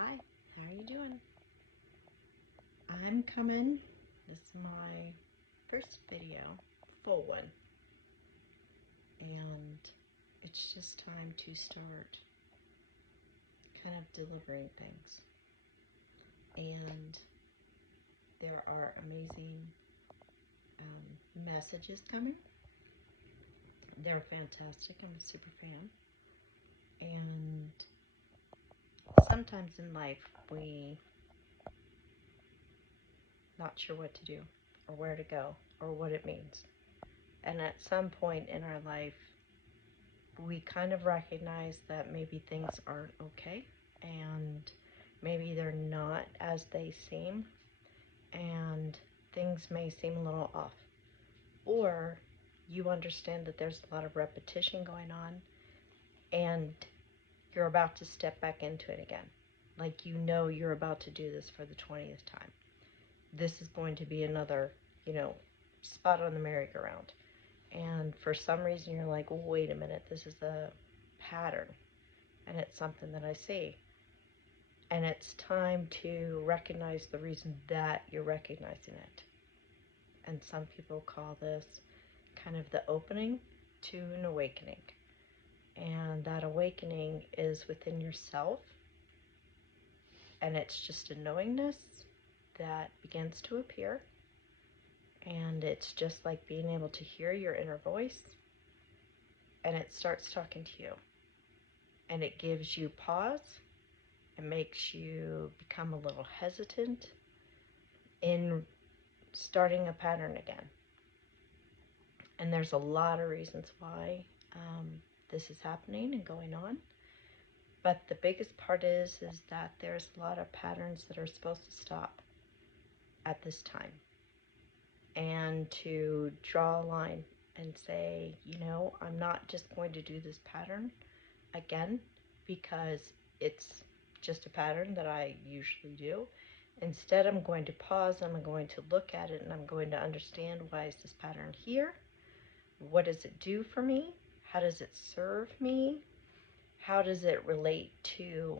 Hi, how are you doing? I'm coming. This is my first video, full one, and it's just time to start kind of delivering things. And there are amazing messages coming. They're fantastic. I'm a super fan. And sometimes in life, we not sure what to do or where to go or what it means. And at some point in our life, we kind of recognize that maybe things aren't okay and maybe they're not as they seem and things may seem a little off. Or you understand that there's a lot of repetition going on and you're about to step back into it again. Like you know you're about to do this for the 20th time. This is going to be another, spot on the merry-go-round. And for some reason you're like, well, wait a minute, this is a pattern. And it's something that I see. And it's time to recognize the reason that you're recognizing it. And some people call this kind of the opening to an awakening. And that awakening is within yourself. And it's just a knowingness that begins to appear. And it's just like being able to hear your inner voice. And it starts talking to you. And it gives you pause. It makes you become a little hesitant in starting a pattern again. And there's a lot of reasons why this is happening and going on. But the biggest part is that there's a lot of patterns that are supposed to stop at this time. And to draw a line and say, I'm not just going to do this pattern again because it's just a pattern that I usually do. Instead, I'm going to pause, I'm going to look at it, and I'm going to understand, why is this pattern here? What does it do for me? How does it serve me? How does it relate to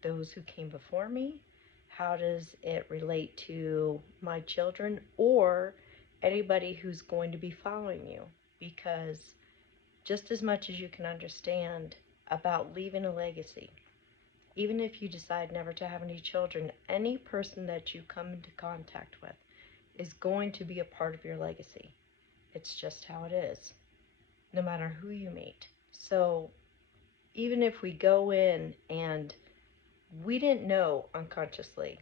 those who came before me? How does it relate to my children or anybody who's going to be following you? Because just as much as you can understand about leaving a legacy, even if you decide never to have any children, any person that you come into contact with is going to be a part of your legacy. It's just how it is, no matter who you meet. So even if we go in and we didn't know unconsciously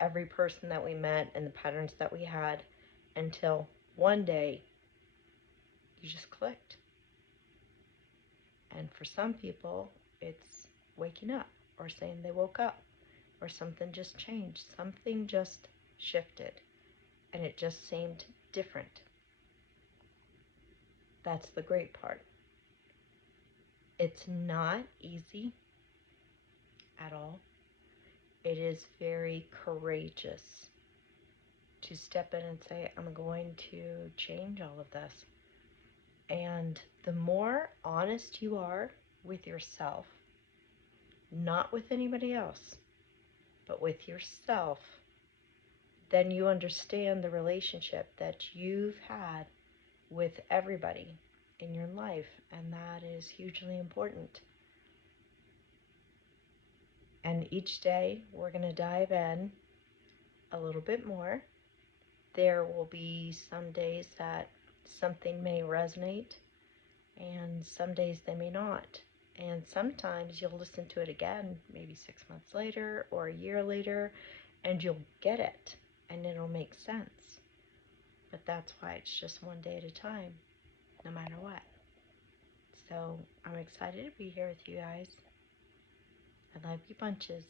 every person that we met and the patterns that we had until one day you just clicked. And for some people, it's waking up or saying they woke up or something just changed. Something just shifted and it just seemed different. That's the great part. It's not easy at all. It is very courageous to step in and say, I'm going to change all of this. And the more honest you are with yourself, not with anybody else, but with yourself, then you understand the relationship that you've had with everybody in your life, and that is hugely important. And each day we're going to dive in a little bit more. There will be some days that something may resonate and some days they may not. And sometimes you'll listen to it again, maybe 6 months later or a year later, and you'll get it and it'll make sense. But that's why it's just one day at a time, no matter what. So I'm excited to be here with you guys. I love you bunches.